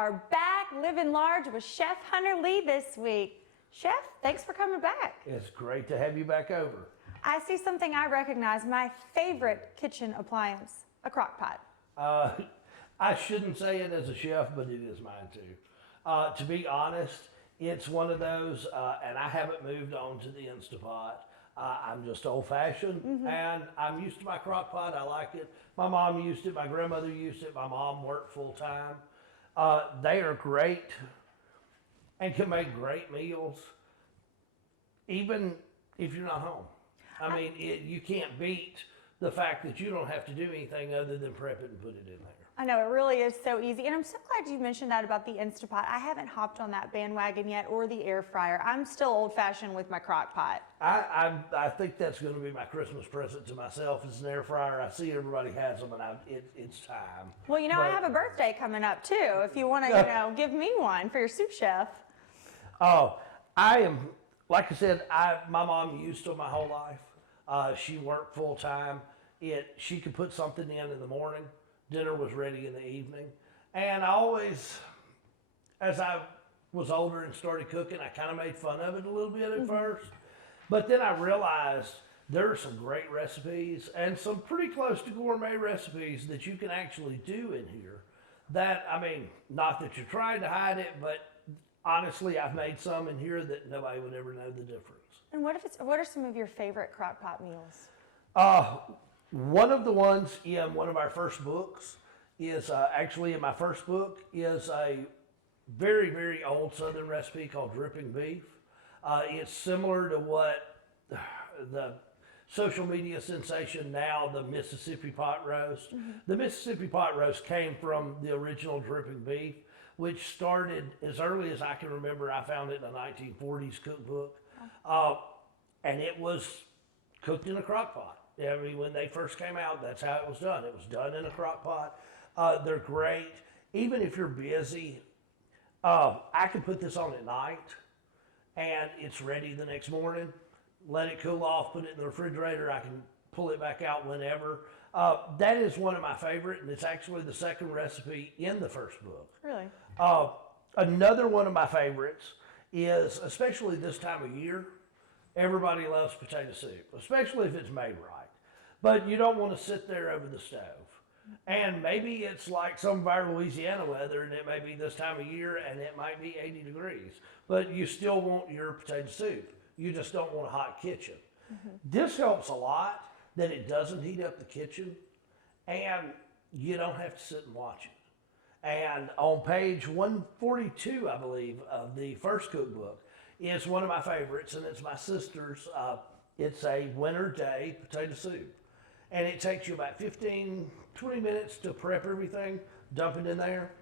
are back, Livin Large with Chef Hunter Lee this week. Chef, thanks for coming back. It's great to have you back over. I see something I recognize, my favorite kitchen appliance, a crock pot. I shouldn't say it as a chef, but it is mine too. To be honest, it's one of those, and I haven't moved on to the Instapot. I'm just old-fashioned, and I'm used to my crock pot. I like it. My mom used it. My grandmother used it. My mom worked full-time. They are great and can make great meals, even if you're not home. I mean, you can't beat the fact that you don't have to do anything other than prep it and put it in there. I know, it really is so easy. And I'm so glad you mentioned that about the Instapot. I haven't hopped on that bandwagon yet, or the air fryer. I'm still old-fashioned with my crock pot. I think that's going to be my Christmas present to myself is an air fryer. I see everybody has them, and it's time. Well, you know, I have a birthday coming up too. If you want to, give me one for your soup chef. Oh, I am, like I said, my mom used to my whole life. She worked full time. She could put something in the morning. Dinner was ready in the evening. And I always, as I was older and started cooking, I kind of made fun of it a little bit at first. But then I realized there are some great recipes and some pretty close to gourmet recipes that you can actually do in here. That, I mean, not that you're trying to hide it, but honestly, I've made some in here that nobody would ever know the difference. And what are some of your favorite crock pot meals? One of the ones in one of our first books is actually in my first book is a very, very old Southern recipe called dripping beef. It's similar to what the social media sensation now, the Mississippi pot roast. The Mississippi pot roast came from the original dripping beef, which started as early as I can remember. I found it in a 1940s cookbook. And it was cooked in a crock pot. I mean, when they first came out, that's how it was done. It was done in a crock pot. They're great. Even if you're busy, I can put this on at night and it's ready the next morning. Let it cool off, put it in the refrigerator. I can pull it back out whenever. That is one of my favorite, and it's actually the second recipe in the first book. Really? Another one of my favorites is, especially this time of year, everybody loves potato soup, especially if it's made right. But you don't want to sit there over the stove. And maybe it's like some of our Louisiana weather, and it may be this time of year, and it might be 80 degrees. But you still want your potato soup. You just don't want a hot kitchen. This helps a lot that it doesn't heat up the kitchen, and you don't have to sit and watch it. And on page 142, I believe, of the first cookbook, is one of my favorites, and it's my sister's. It's a winter day potato soup. And it takes you about 15, 20 minutes to prep everything, dump it in there.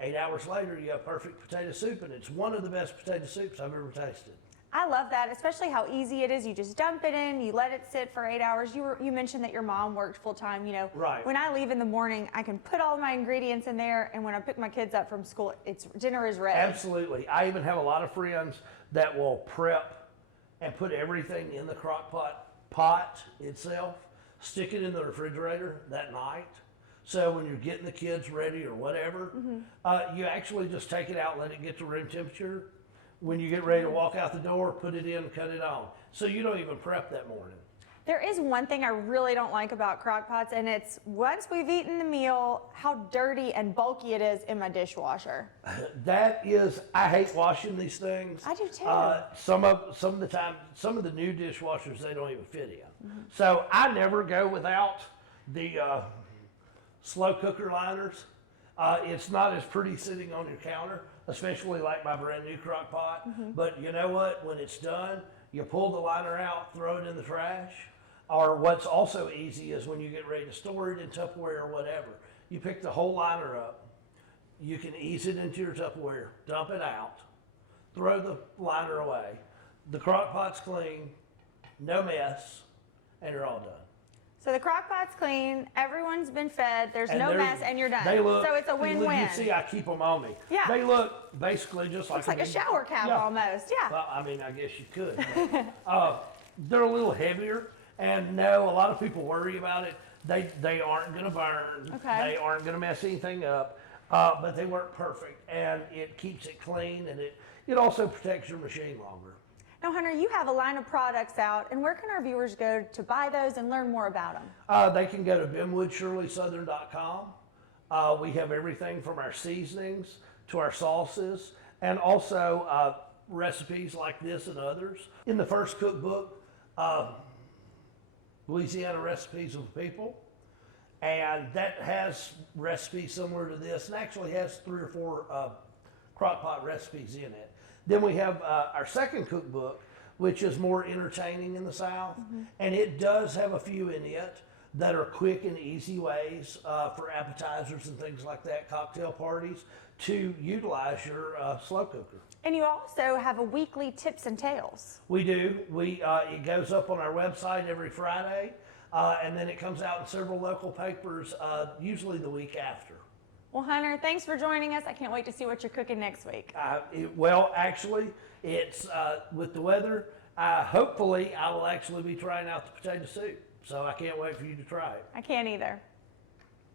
8 hours later, you have perfect potato soup, and it's one of the best potato soups I've ever tasted. I love that, especially how easy it is. You just dump it in, you let it sit for 8 hours. You mentioned that your mom worked full time. Right. When I leave in the morning, I can put all my ingredients in there, and when I pick my kids up from school, dinner is ready. Absolutely. I even have a lot of friends that will prep and put everything in the crock pot itself, stick it in the refrigerator that night. So when you're getting the kids ready or whatever, you actually just take it out, let it get to room temperature. When you get ready to walk out the door, put it in, cut it on. So you don't even prep that morning. There is one thing I really don't like about crock pots, and it's once we've eaten the meal, how dirty and bulky it is in my dishwasher. That is, I hate washing these things. I do too. Some of the time, some of the new dishwashers, they don't even fit in. So I never go without the slow cooker liners. It's not as pretty sitting on your counter, especially like my brand new crock pot. But you know what? When it's done, you pull the liner out, throw it in the trash. Or what's also easy is when you get ready to store it in Tupperware or whatever, you pick the whole liner up. You can ease it into your Tupperware, dump it out, throw the liner away. The crock pot's clean, no mess, and you're all done. So the crock pot's clean, everyone's been fed, there's no mess, and you're done. They look, so it's a win-win. You see, I keep them on me. Yeah. They look basically just like Looks like a shower cap almost, yeah. Well, I mean, I guess you could. They're a little heavier, and no, a lot of people worry about it. They aren't going to burn. Okay. They aren't going to mess anything up. but they work perfect, and it keeps it clean, and it also protects your machine longer. Now, Hunter, you have a line of products out, and where can our viewers go to buy those and learn more about them? They can go to benwoodshirleysouthern.com. We have everything from our seasonings to our sauces, and also recipes like this and others. In the first cookbook, Louisiana Recipes of the People, and that has recipes similar to this, and actually has 3 or 4 crock pot recipes in it. Then we have our second cookbook, which is more entertaining in the South, and it does have a few in it that are quick and easy ways for appetizers and things like that, cocktail parties, to utilize your slow cooker. And you also have a weekly tips and tales. We do. It goes up on our website every Friday, and then it comes out in several local papers, usually the week after. Well, Hunter, thanks for joining us. I can't wait to see what you're cooking next week. Well, actually, it's with the weather. Hopefully, I will actually be trying out the potato soup. So I can't wait for you to try it. I can't either.